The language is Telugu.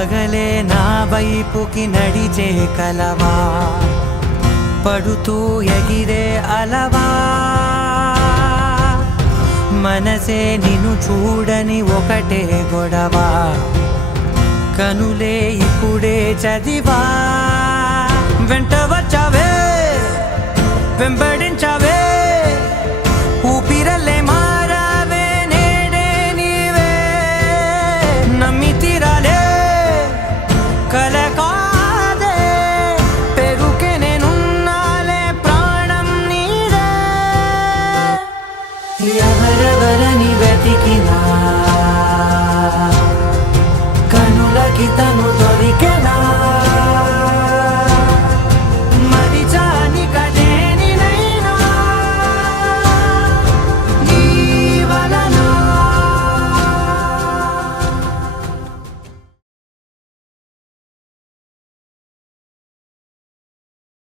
పగలే నా వైపుకి నడిచే కలవా, పడుతూ ఎగిరే అలవా, మనసే నిన్ను చూడని ఒకటే గొడవ, కనులే ఇప్పుడే చదివా. వెంట వచ్చావే వెంబడించావే ఊపిరల్లే మా